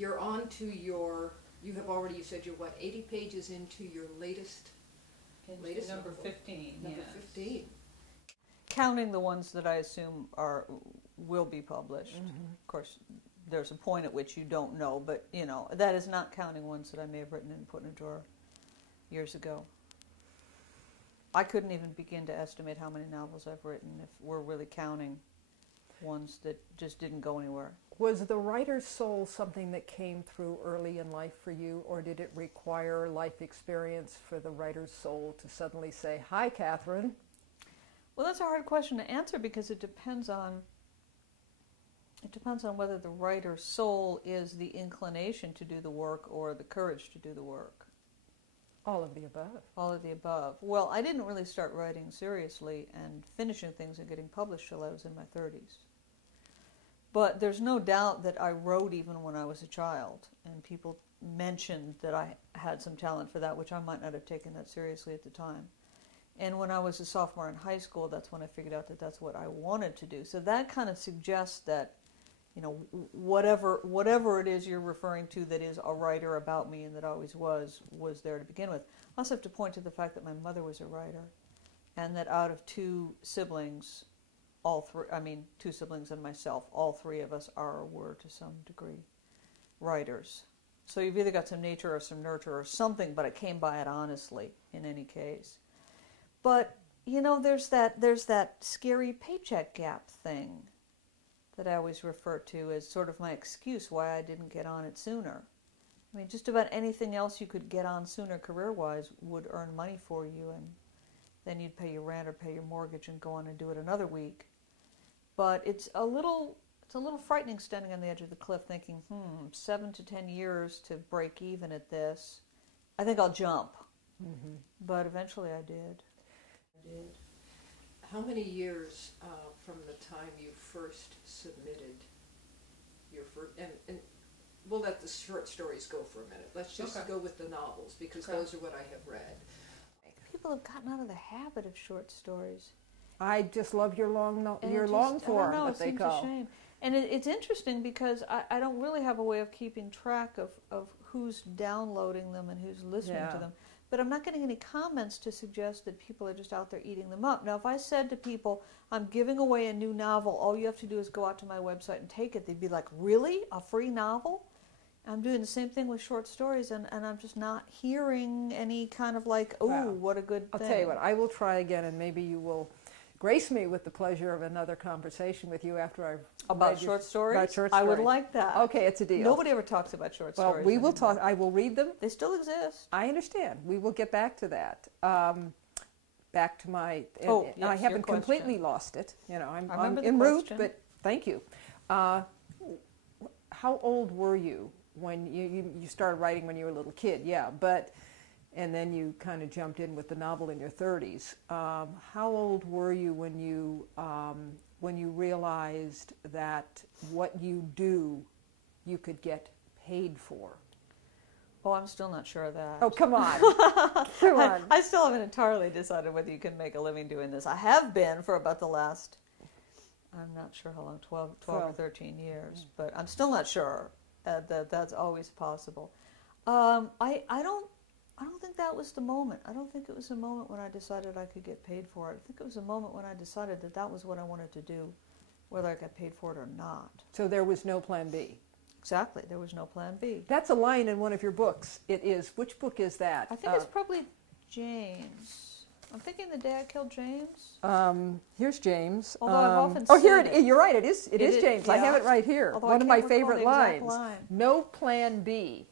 you're on to your, you have already, you said you're what, 80 pages into your latest number novel? 15, Number yes. 15. Counting the ones that I assume will be published. Of course, there's a point at which you don't know, but you know, that is not counting ones that I may have written and put in a drawer years ago. I couldn't even begin to estimate how many novels I've written if we're really counting ones that just didn't go anywhere. Was the writer's soul something that came through early in life for you, or did it require life experience for the writer's soul to suddenly say, "Hi, Catherine"? Well, that's a hard question to answer because it depends on whether the writer's soul is the inclination to do the work or the courage to do the work. All of the above. All of the above. Well, I didn't really start writing seriously and finishing things and getting published till I was in my 30s. But there's no doubt that I wrote even when I was a child, and people mentioned that I had some talent for that, which I might not have taken that seriously at the time. And when I was a sophomore in high school, that's when I figured out that that's what I wanted to do. So that kind of suggests that, you know, whatever it is you're referring to that is a writer about me and that always was there to begin with. I also have to point to the fact that my mother was a writer, and that out of two siblings, two siblings and myself, all three of us are or were to some degree writers. So you've either got some nature or some nurture or something, but I came by it honestly in any case. But, you know, there's that scary paycheck gap thing that I always refer to as sort of my excuse why I didn't get on it sooner. I mean, just about anything else you could get on sooner career-wise would earn money for you, and then you'd pay your rent or pay your mortgage and go on and do it another week. But it's a little frightening standing on the edge of the cliff thinking, 7 to 10 years to break even at this. I think I'll jump. Mm-hmm. But eventually I did. How many years from the time you first submitted your first, and we'll let the short stories go for a minute. Let's just go with the novels, because those are what I have read. People have gotten out of the habit of short stories. I just love your long form, it what they seems call. a shame. And it's interesting because I don't really have a way of keeping track of who's downloading them and who's listening to them. But I'm not getting any comments to suggest that people are just out there eating them up. Now, if I said to people, I'm giving away a new novel, all you have to do is go out to my website and take it, they'd be like, really? A free novel? I'm doing the same thing with short stories, and I'm just not hearing any kind of like, what a good thing. I'll tell you what, I will try again, and maybe you will grace me with the pleasure of another conversation with you after I've about short stories. About short stories. I would like that. Okay, it's a deal. Nobody ever talks about short stories. Well, we will talk. I will read them. They still exist. I understand. We will get back to that. Back to my. Yes, I haven't completely lost it. You know, I'm en route, but thank you. How old were you when you started writing when you were a little kid? Yeah, but. And then you kind of jumped in with the novel in your 30s. How old were you when you realized that what you do, you could get paid for? Oh, I'm still not sure of that. Oh, come on. Come on. I still haven't entirely decided whether you can make a living doing this. I have been for about the last, I'm not sure how long, 12 or 13 years, but I'm still not sure that that's always possible. I don't think that was the moment. I don't think it was the moment when I decided I could get paid for it. I think it was the moment when I decided that that was what I wanted to do, whether I got paid for it or not. So there was no plan B. Exactly. There was no plan B. That's a line in one of your books. It is. Which book is that? I think it's probably James. I'm thinking The Day I Killed James. Here's James. Although I've often said here it. You're right. It is James. Yeah. I have it right here. Although one of my favorite lines. No plan B.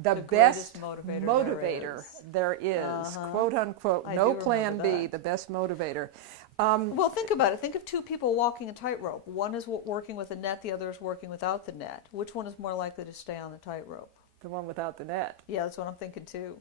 The best motivator there is. Quote unquote. No plan B. The best motivator. Well, think about it. Think of two people walking a tightrope. One is working with a net. The other is working without the net. Which one is more likely to stay on the tightrope? The one without the net. Yeah, that's what I'm thinking too.